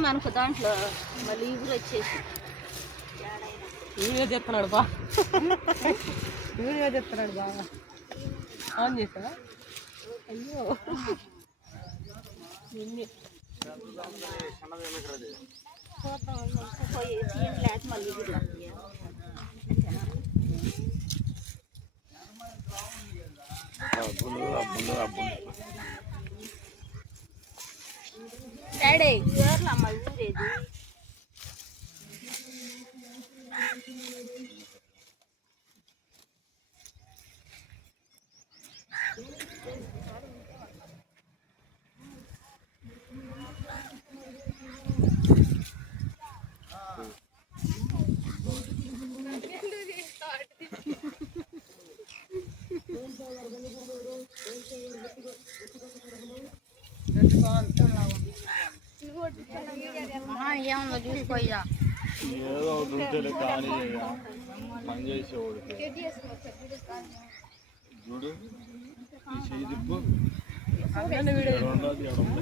మనకు దాంట్లో మళ్ళీ ఇగురు వచ్చేసి వీడియో చెప్తున్నాడు బా వీడియో చెప్తున్నాడు బాగా ఆన్ చేసావా అయ్యో లేక మళ్ళీ ఇగురు డాడీ అమ్మ ఊరేది ఏమన్నా చూసిపోయా ఏదో ఒకటి ఉంటే కానీ పని చేసేవాడికి చూడు ఈ చేతిప్పు రెండోది ఎక్కడ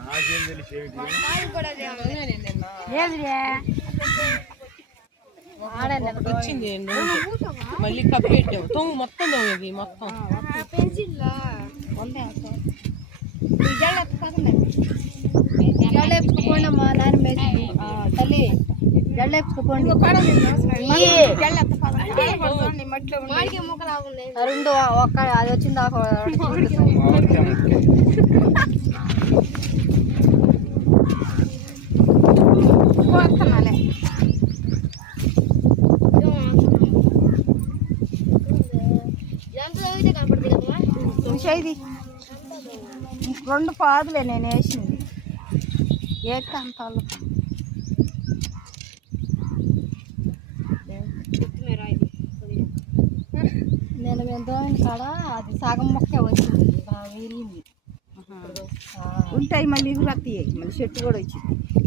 నాకేం తెలిసి వచ్చింది మళ్ళీ కప్పు పెట్టావు తొమ్ము మొత్తం తొమ్మిది మొత్తం జల్లెప్పుకోండి మా నాన్న తల్లి జల్లెప్పుకోండి రెండు ఒక్క అది వచ్చింది చూసేది రెండు పాదులే నేను వేసింది ఏక అంత నేను వెళ్దాం కాడ అది సగం మొక్క వచ్చింది విరిగింది ఉంటాయి మళ్ళీ ఇగురు వస్తాయి మళ్ళీ చెట్టు కూడా వచ్చింది